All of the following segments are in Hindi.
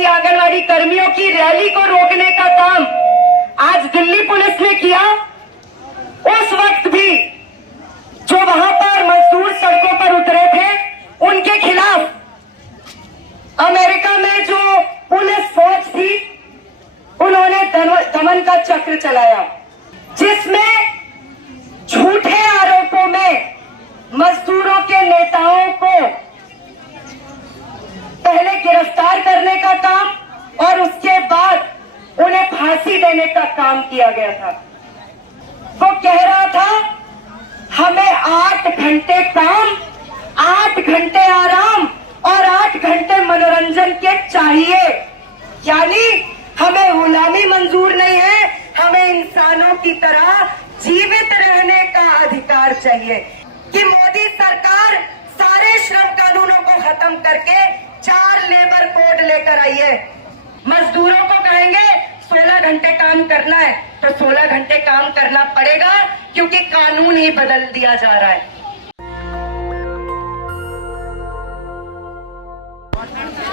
की आंगनवाड़ी कर्मियों की रैली को रोकने का काम आज दिल्ली पुलिस ने किया। उस वक्त भी जो वहां पर मजदूर सड़कों पर उतरे थे उनके खिलाफ अमेरिका में जो पुलिस फौज थी उन्होंने दमन का चक्र चलाया, जिसमें झूठे आरोपों में मजदूरों के नेताओं को पहले गिरफ्तार करने का काम और उसके बाद उन्हें फांसी देने का काम किया गया था। वो कह रहा था हमें 8 घंटे काम, 8 घंटे आराम और 8 घंटे मनोरंजन के चाहिए, यानी हमें गुलामी मंजूर नहीं है, हमें इंसानों की तरह जीवित रहने का अधिकार चाहिए। कि मोदी सरकार सारे श्रम कानूनों को खत्म करके 4 लेबर कोड लेकर आई है। मजदूरों को कहेंगे 16 घंटे काम करना है तो 16 घंटे काम करना पड़ेगा, क्योंकि कानून ही बदल दिया जा रहा है।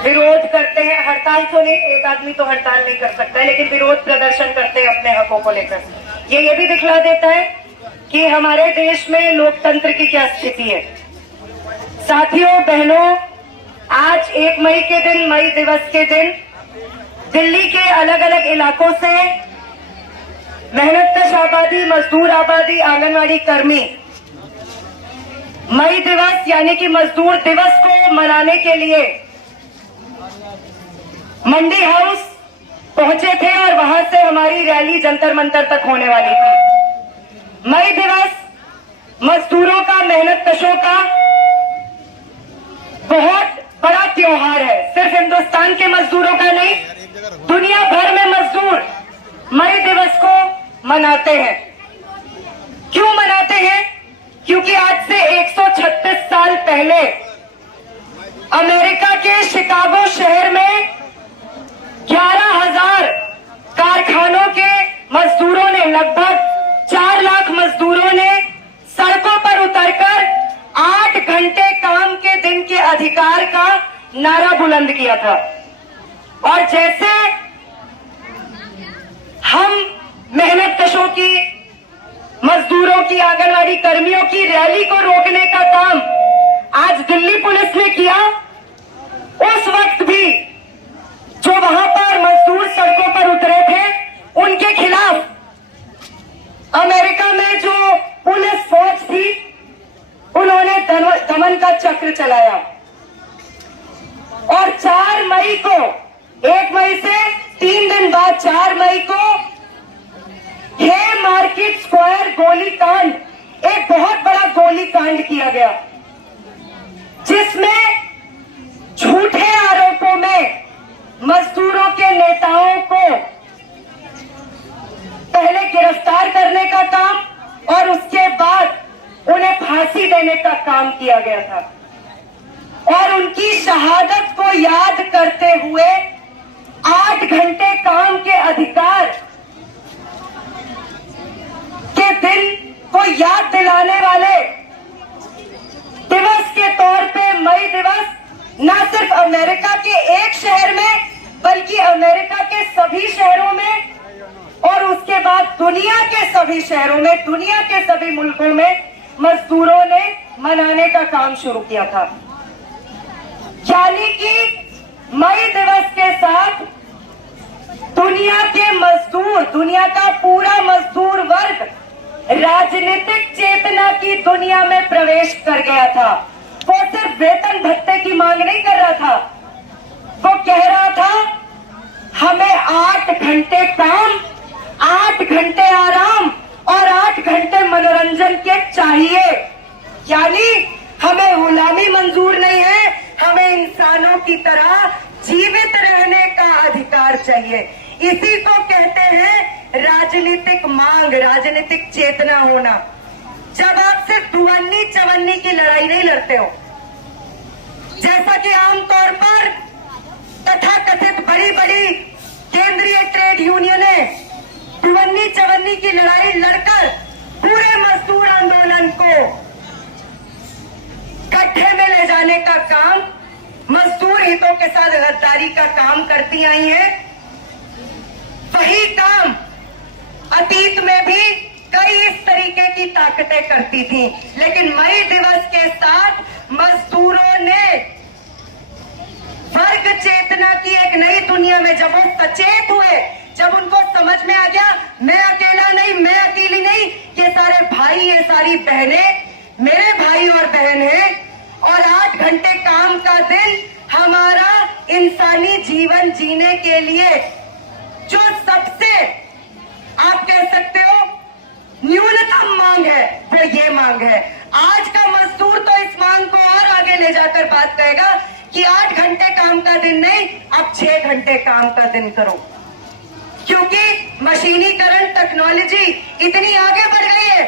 विरोध करते हैं, हड़ताल तो नहीं, एक आदमी तो हड़ताल नहीं कर सकता है, लेकिन विरोध प्रदर्शन करते हैं अपने हकों को लेकर। ये भी दिखला देता है कि हमारे देश में लोकतंत्र की क्या स्थिति है। साथियों बहनों, आज 1 मई के दिन, मई दिवस के दिन, दिल्ली के अलग अलग इलाकों से मेहनतकश आबादी, मजदूर आबादी, आंगनवाड़ी कर्मी मई दिवस यानी कि मजदूर दिवस को मनाने के लिए मंडी हाउस पहुंचे थे और वहां से हमारी रैली जंतर मंतर तक होने वाली थी। मई दिवस मजदूरों का, मेहनतकशों का बहुत बड़ा त्योहार है। सिर्फ हिंदुस्तान के मजदूरों का नहीं, दुनिया भर में मजदूर मई दिवस को मनाते हैं। क्यों मनाते हैं? क्योंकि आज से 136 साल पहले अमेरिका के शिकागो शहर में 11,000 कारखानों के मजदूरों ने, लगभग 4 लाख मजदूरों ने सड़कों पर उतरकर 8 घंटे काम के दिन के अधिकार का नारा बुलंद किया था। और जैसे हम मेहनतकशों की, मजदूरों की, आंगनवाड़ी कर्मियों की रैली को रोकने का काम आज दिल्ली पुलिस ने किया, उस वक्त भी जो वहां पर मजदूर सड़कों पर उतरे थे उनके खिलाफ अमेरिका में जो पुलिस फौज थी उन्होंने दमन का चक्र चलाया। और 4 मई को, 1 मई से 3 दिन बाद 4 मई को हे मार्केट स्क्वायर गोलीकांड, एक बहुत बड़ा गोलीकांड किया गया, जिसमें झूठे आरोपों में मजदूरों के नेताओं को पहले गिरफ्तार करने का काम और उसके बाद उन्हें फांसी देने का काम किया गया था। और उनकी शहादत को याद करते हुए 8 घंटे काम के अधिकार के दिन को याद दिलाने वाले दिवस के तौर पे मई दिवस न सिर्फ अमेरिका के एक शहर में बल्कि अमेरिका के सभी शहरों में और उसके बाद दुनिया के सभी शहरों में, दुनिया के सभी मुल्कों में मजदूरों ने मनाने का काम शुरू किया था। यानी कि मई दिवस के साथ दुनिया के मजदूर, दुनिया का पूरा मजदूर वर्ग राजनीतिक चेतना की दुनिया में प्रवेश कर गया था। वो सिर्फ वेतन भत्ते की मांग नहीं कर रहा था, वो कह रहा था हमें 8 घंटे काम, 8 घंटे आराम और 8 घंटे मनोरंजन के चाहिए, यानी हमें गुलामी मंजूर नहीं है, हमें इंसानों की तरह जीवित रहने का अधिकार चाहिए। इसी को कहते हैं राजनीतिक मांग, राजनीतिक चेतना होना। जब आप सिर्फ दुवन्नी चवन्नी की लड़ाई नहीं लड़ते हो, जैसा कि आमतौर पर तथाकथित बड़ी बड़ी केंद्रीय ट्रेड यूनियनें दुवन्नी चवन्नी की लड़ाई लड़कर पूरे मजदूर आंदोलन को गड्ढे में ले जाने का काम मजदूर हितों के साथ गद्दारी का काम करती आई हैं। वही काम अतीत में भी कई इस तरीके की ताकतें करती थी, लेकिन मई दिवस के साथ मजदूरों ने वर्ग चेतना की एक नई दुनिया में जब वो सचेत हुए, जब उनको समझ में आ गया मैं अकेला नहीं, मैं अकेली नहीं, ये सारे भाई, ये सारी बहनें मेरे भाई और बहन हैं, और 8 घंटे काम का दिन हमारा इंसानी जीवन जीने के लिए जो सबसे आप कह सकते हो न्यूनतम मांग है, वो ये मांग है। आज का मजदूर तो इस मांग को और आगे ले जाकर बात कहेगा कि 8 घंटे काम का दिन नहीं, अब 6 घंटे काम का दिन करो, क्योंकि मशीनीकरण, टेक्नोलॉजी इतनी आगे बढ़ गई है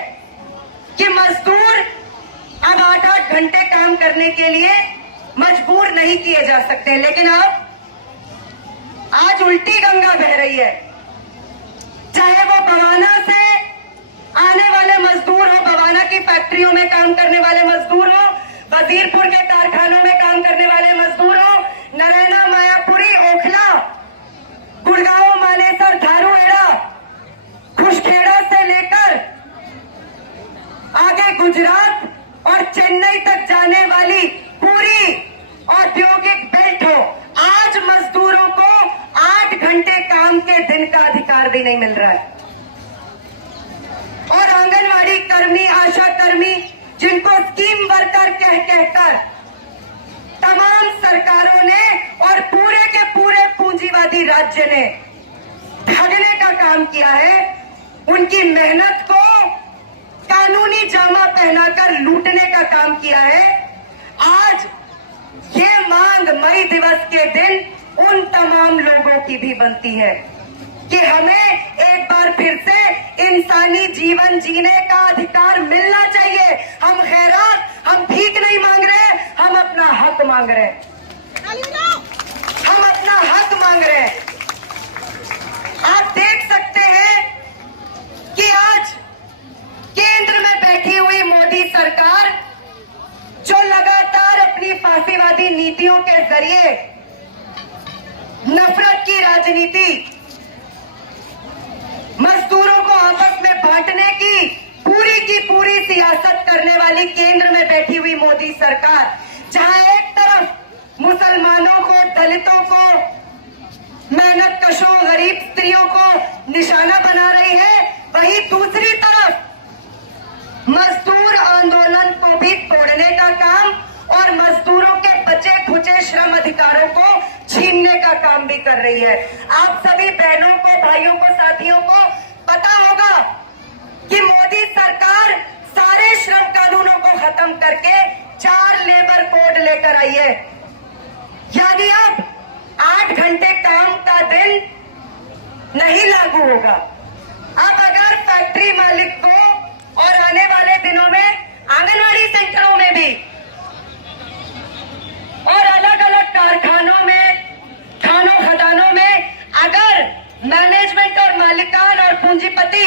कि मजदूर अब 8-8 घंटे काम करने के लिए मजबूर नहीं किए जा सकते। लेकिन अब आज उल्टी गंगा बह रही है, चाहे वो बवाना से आने वाले मजदूर हो, बवाना की फैक्ट्रियों में काम करने वाले मजदूर हो, वजीरपुर के कारखानों में काम करने वाले मजदूर हो, नरैना, मायापुरी, ओखला, गुड़गांव, मानेसर, धारूहेड़ा, खुशखेड़ा से लेकर आगे गुजरात और चेन्नई तक जाने वाली पूरी औद्योगिक बेल्ट हो, आज मजदूरों को 8 घंटे काम के दिन का अधिकार भी नहीं मिल रहा है। और आंगनवाड़ी कर्मी, आशा कर्मी, जिनको स्कीम वर्कर कह कहकर तमाम सरकारों ने और पूरे के पूरे पूंजीवादी राज्य ने ठगने का काम किया है, उनकी मेहनत को कानूनी जामा पहनाकर लूटने का काम किया है। आज ये मांग मई दिवस के दिन उन तमाम लोगों की भी बनती है कि हमें एक बार फिर से इंसानी जीवन जीने का अधिकार मिलना चाहिए। हम खैरात, हम भीख नहीं मांग रहे, हम अपना हक मांग रहे हैं, हम अपना हक मांग रहे हैं। आप देख सकते हैं कि आज केंद्र में बैठी हुई मोदी सरकार जो लगातार अपनी फांसीवादी नीतियों के जरिए नफरत की राजनीति, मजदूरों को आपस में बांटने की पूरी सियासत करने वाली केंद्र में बैठी हुई मोदी सरकार, जहां एक तरफ मुसलमानों को, दलितों को, मेहनत कशों, गरीब स्त्रियों को निशाना बना रही है, वहीं दूसरी तरफ मजदूर आंदोलन को भी तोड़ने का काम और मजदूरों के बचे खुचे श्रम अधिकारों को छीनने का काम भी कर रही है। आप सभी बहनों को, भाइयों को, साथियों को पता होगा कि मोदी सरकार सारे श्रम कानूनों को खत्म करके 4 लेबर कोड लेकर आई है, यानी अब 8 घंटे काम का दिन नहीं लागू होगा। अब अगर फैक्ट्री मालिक को और आने वाले दिनों में आंगनवाड़ी सेंटरों में भी और अलग अलग कारखानों में, खानों खदानों में अगर मैनेजमेंट और मालिकान और पूंजीपति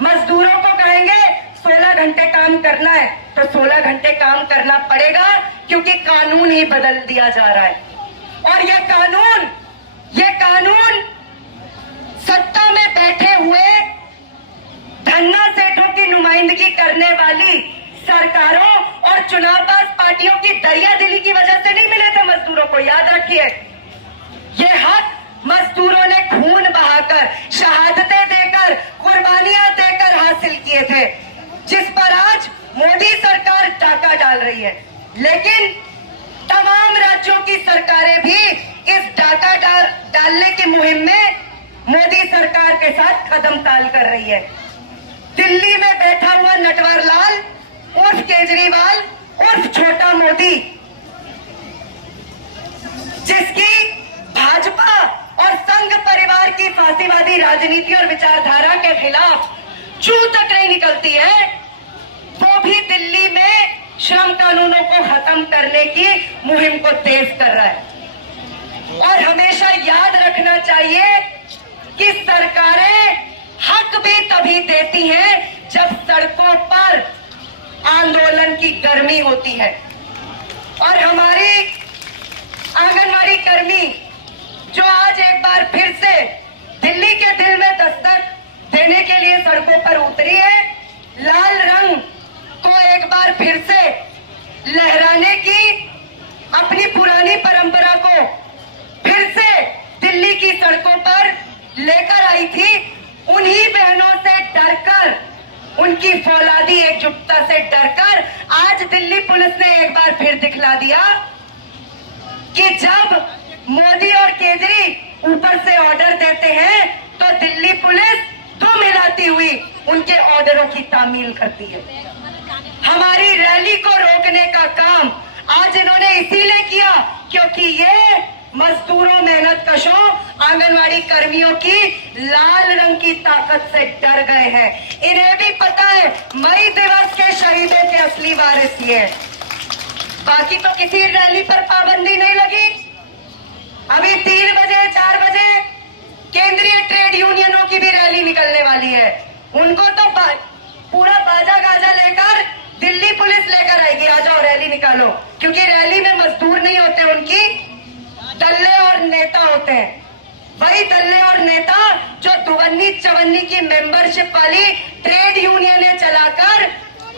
मजदूरों को कहेंगे 16 घंटे काम करना है, तो 16 घंटे काम करना पड़ेगा, क्योंकि कानून ही बदल दिया जा रहा है। और ये कानून सत्ता में बैठे हुए धन्ना सेठों की नुमाइंदगी करने वाली सरकारों और चुनावबाज पार्टियों की दरिया दिली की वजह से नहीं मिले थे मजदूरों को। याद रखिए, ये हक मजदूरों ने खून बहाकर, शहादतें देकर, कुर्बानियां देकर हासिल किए थे, जिस पर आज मोदी सरकार डाका डाल रही है। लेकिन तमाम राज्यों की सरकारें भी इस डाका डालने की मुहिम में मोदी सरकार के साथ कदम ताल कर रही है। दिल्ली में बैठा हुआ नटवर लाल उर्फ केजरीवाल उर्फ छोटा मोदी, जिसकी भाजपा और संघ परिवार की फांसीवादी राजनीति और विचारधारा के खिलाफ चू तक नहीं निकलती है, वो भी दिल्ली में श्रम कानूनों को खत्म करने की मुहिम को तेज कर रहा है। और हमेशा याद रखना चाहिए कि सरकारें हक भी तभी देती हैं जब सड़कों पर आंदोलन की गर्मी होती है। और हमारी आंगनवाड़ी कर्मी जो आज एक बार फिर से दिल्ली के दिल में दस्तक देने के लिए सड़कों पर उतरी है, लाल रंग को एक बार फिर से लहराने की अपनी पुरानी परंपरा को फिर से दिल्ली की सड़कों पर लेकर आई थी। उन्हीं बहनों से डरकर, उनकी फौलादी एकजुटता से डरकर आज दिल्ली पुलिस ने एक बार फिर दिखला दिया कि जब मोदी और केजरी ऊपर से ऑर्डर देते हैं तो दिल्ली पुलिस दुम हिलाती हुई उनके ऑर्डरों की तामील करती है। हमारी रैली को रोकने का काम आज इन्होंने इसीलिए किया क्योंकि ये मजदूरों, मेहनत कशों, आंगनवाड़ी कर्मियों की लाल रंग की ताकत से डर गए हैं। इन्हें भी पता है मई दिवस के शहीदों के असली वारिस ये हैं। बाकी तो किसी रैली पर पाबंदी नहीं लगी। अभी 3 बजे 4 बजे केंद्रीय ट्रेड यूनियनों की भी रैली निकलने वाली है। उनको तो पूरा बाजा गाजा लेकर दिल्ली पुलिस लेकर आएगी, आ जाओ रैली निकालो, क्योंकि रैली में मजदूर नहीं होते, उनकी दल्ले और नेता होते हैं। वही दल्ले और नेता जो 52-54 की मेंबरशिप वाली ट्रेड यूनियनें चलाकर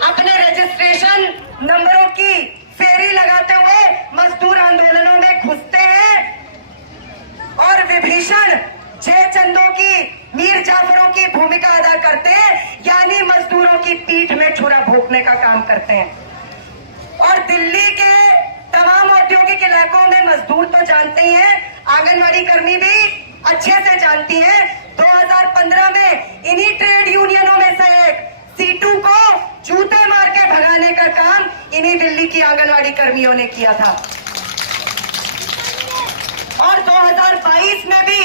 अपने रजिस्ट्रेशन नंबरों की फेरी लगाते हुए मजदूर आंदोलनों में घुसते हैं और विभीषण जयचंदों की, मीर जाफरों की भूमिका अदा करते हैं, यानी मजदूरों की पीठ में छुरा भोंकने का काम करते हैं। और दिल्ली के तमाम औद्योगिक इलाकों में मजदूर तो जानते ही हैं, आंगनवाड़ी कर्मी भी अच्छे से जानती हैं। 2015 में इन्हीं ट्रेड यूनियनों में से एक सीटू को जूते मार के भगाने का काम इन्हीं दिल्ली की आंगनवाड़ी कर्मियों ने किया था। और 2022 में भी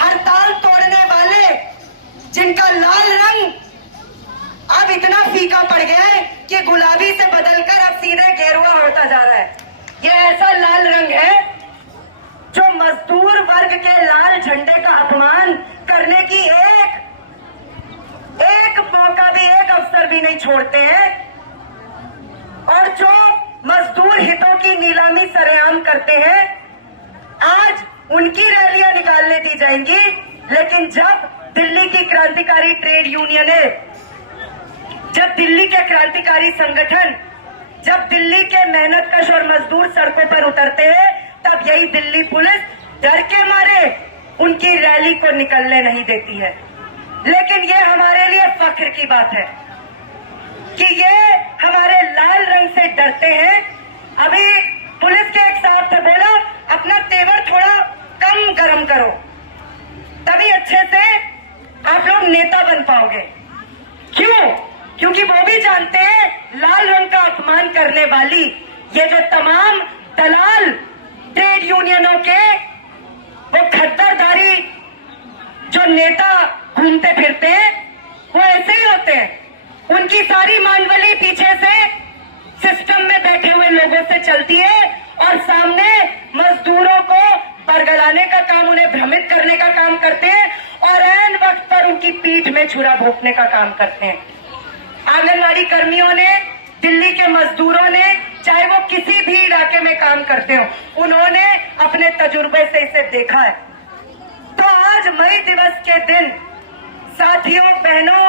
हड़ताल तोड़ने वाले जिनका लाल रंग अब इतना फीका पड़ गया है कि गुलाबी से बदलकर अब सीधे गेरुआ होता जा रहा है। ये ऐसा लाल रंग है जो मजदूर वर्ग के लाल झंडे का अपमान करने की एक मौका भी, एक अवसर भी नहीं छोड़ते हैं और जो मजदूर हितों की नीलामी सरेआम करते हैं। आज उनकी रैलियां निकालने दी जाएंगी, लेकिन जब दिल्ली की क्रांतिकारी ट्रेड यूनियनें, जब दिल्ली के क्रांतिकारी संगठन, जब दिल्ली के मेहनतकश और मजदूर सड़कों पर उतरते हैं, तब यही दिल्ली पुलिस डर के मारे उनकी रैली को निकलने नहीं देती है। लेकिन ये हमारे लिए फख्र की बात है कि ये हमारे लाल रंग से डरते हैं। अभी पुलिस के एक साहब थे, बोला अपना तेवर थोड़ा कम गरम करो, तभी अच्छे से आप लोग नेता बन पाओगे। क्यों? क्योंकि वो भी जानते हैं लाल रंग का अपमान करने वाली ये जो तमाम दलाल ट्रेड यूनियनों के वो खद्दरधारी जो नेता घूमते फिरते हैं, वो ऐसे ही होते हैं। उनकी सारी मानवली पीछे से सिस्टम में बैठे हुए लोगों से चलती है और सामने मजदूरों को बरगलाने का काम, उन्हें भ्रमित करने का काम करते हैं और ऐन वक्त पर उनकी पीठ में छुरा भोंकने का काम करते हैं। आंगनवाड़ी कर्मियों ने, दिल्ली के मजदूरों ने, चाहे वो किसी भी इलाके में काम करते हो, उन्होंने अपने तजुर्बे से इसे देखा है। तो आज मई दिवस के दिन साथियों, बहनों,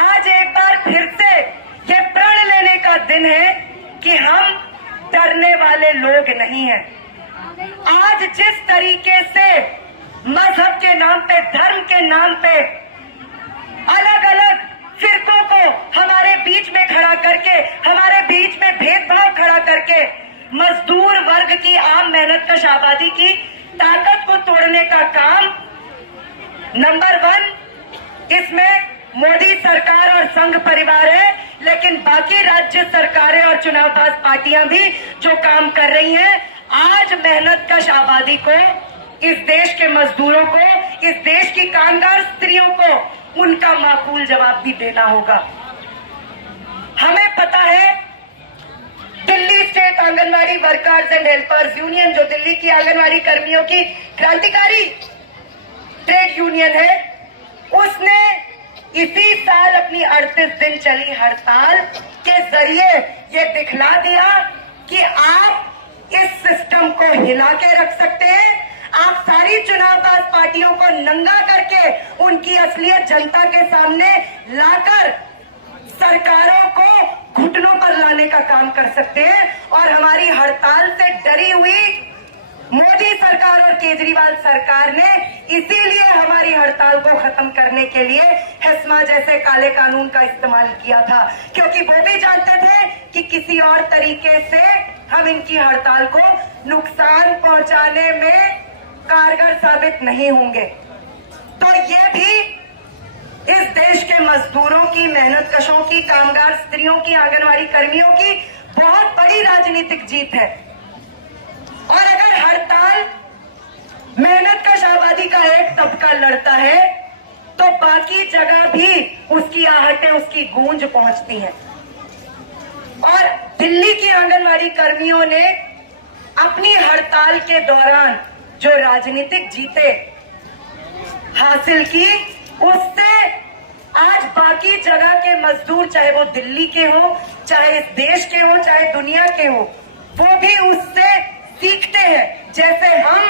आज एक बार फिर से ये प्रण लेने का दिन है कि हम डरने वाले लोग नहीं हैं। आज जिस तरीके से मजहब के नाम पे, धर्म के नाम पे अलग अलग फिरकों को हमारे बीच में खड़ा करके, हमारे बीच में भेदभाव खड़ा करके मजदूर वर्ग की, आम मेहनतकश आबादी की ताकत को तोड़ने का काम, नंबर 1 इसमें मोदी सरकार और संघ परिवार है, लेकिन बाकी राज्य सरकारें और चुनावबाज पार्टियां भी जो काम कर रही हैं, आज मेहनतकश आबादी को, इस देश के मजदूरों को, इस देश की कामगार स्त्रियों को उनका माकूल जवाब भी देना होगा। हमें पता है Delhi state anganwadi workers and helpers union, जो दिल्ली की आंगनवाड़ी कर्मियों की क्रांतिकारी ट्रेड यूनियन है, उसने इसी साल अपनी 38 दिन चली हड़ताल के जरिए ये दिखला दिया कि आप इस सिस्टम को हिला के रख सकते हैं। आप सारी चुनावबाज पार्टियों को नंगा करके उनकी असलियत जनता के सामने लाकर सरकारों को घुटनों पर लाने का काम कर सकते हैं। और हमारी हड़ताल से डरी हुई मोदी सरकार और केजरीवाल सरकार ने इसीलिए हमारी हड़ताल को खत्म करने के लिए हेस्मा जैसे काले कानून का इस्तेमाल किया था, क्योंकि वो भी जानते थे कि किसी और तरीके से हम इनकी हड़ताल को नुकसान पहुंचाने में कारगर साबित नहीं होंगे। तो ये भी इस देश के मजदूरों की, मेहनत कशों की, कामगार स्त्रियों की, आंगनवाड़ी कर्मियों की बहुत बड़ी राजनीतिक जीत है। और अगर हड़ताल मेहनत कश आबादी का एक तबका लड़ता है तो बाकी जगह भी उसकी आहटें, उसकी गूंज पहुंचती हैं। और दिल्ली की आंगनवाड़ी कर्मियों ने अपनी हड़ताल के दौरान जो राजनीतिक जीते हासिल की, उससे आज बाकी जगह के मजदूर, चाहे वो दिल्ली के हो, चाहे इस देश के हो, चाहे दुनिया के हो, वो भी उससे सीखते हैं, जैसे हम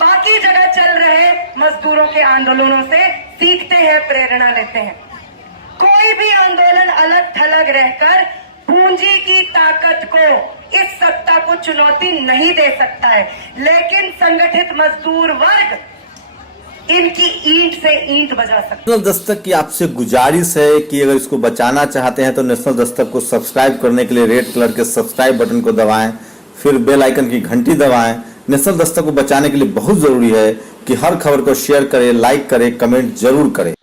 बाकी जगह चल रहे मजदूरों के आंदोलनों से सीखते हैं, प्रेरणा लेते हैं। कोई भी आंदोलन अलग थलग रहकर पूंजी की ताकत को, इस सत्ता को चुनौती नहीं दे सकता है, लेकिन संगठित मजदूर वर्ग इनकी ईंट से ईंट बजा सकता है। नेशनल दस्तक की आपसे गुजारिश है कि अगर इसको बचाना चाहते हैं तो नेशनल दस्तक को सब्सक्राइब करने के लिए रेड कलर के सब्सक्राइब बटन को दबाएं, फिर बेल आइकन की घंटी दबाएं। नेशनल दस्तक को बचाने के लिए बहुत जरूरी है कि हर खबर को शेयर करें, लाइक करें, कमेंट जरूर करें।